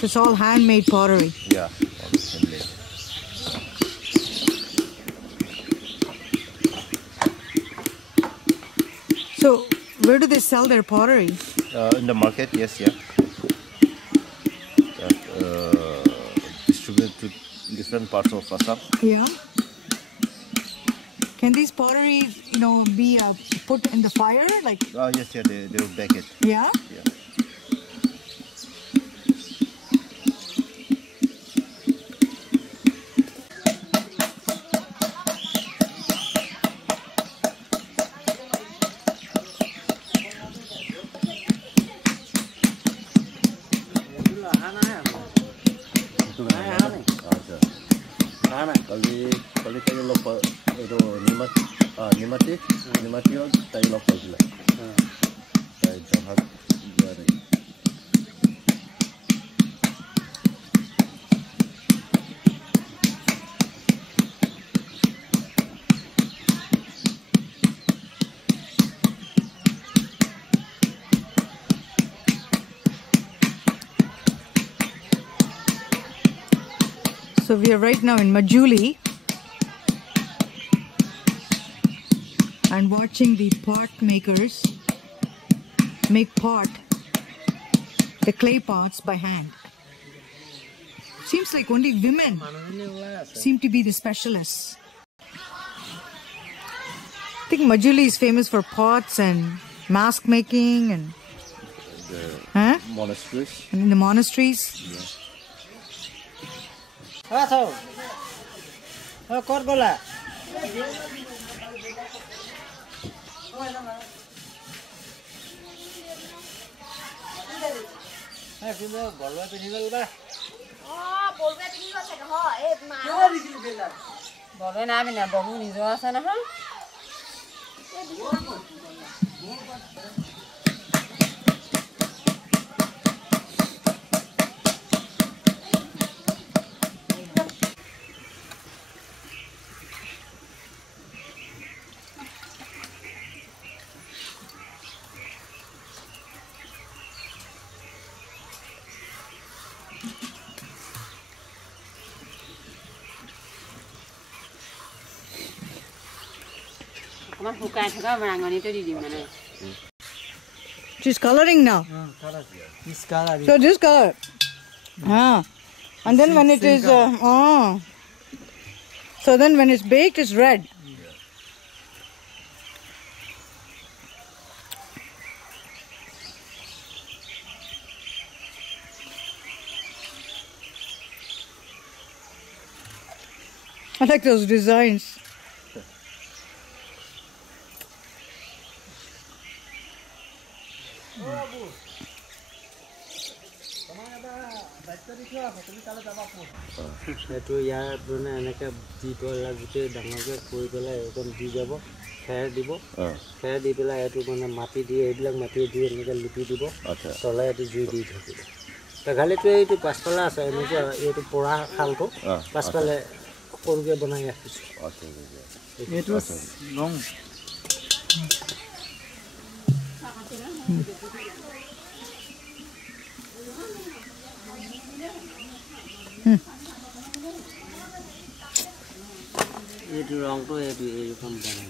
So it's all handmade pottery. Yeah, all handmade. So where do they sell their pottery? In the market, yes, yeah. Distributed to different parts of Assam. Yeah. Can these potteries, be put in the fire? Like? Yes, yeah, they will bake it. Yeah? Yeah. So we are right now in Majuli and watching the pot makers make the clay pots by hand. Seems like only women seem to be the specialists. I think Majuli is famous for pots and mask making and Monasteries. And in the monasteries. Yeah. She's coloring now. This color. So this color. And then when it is so then when it's baked it's red. I like those designs. Itu ya punya anaknya di pola gitu dangannya kue pola itu di jabo kayak di bo kayak di pola itu punya mati dia bilang mati dia mereka lipi di bo pola itu jadi itu kali itu pas pola saya macam itu pola hal tu pas pola korupsi banyak itu long itu orang tu itu kan banyak.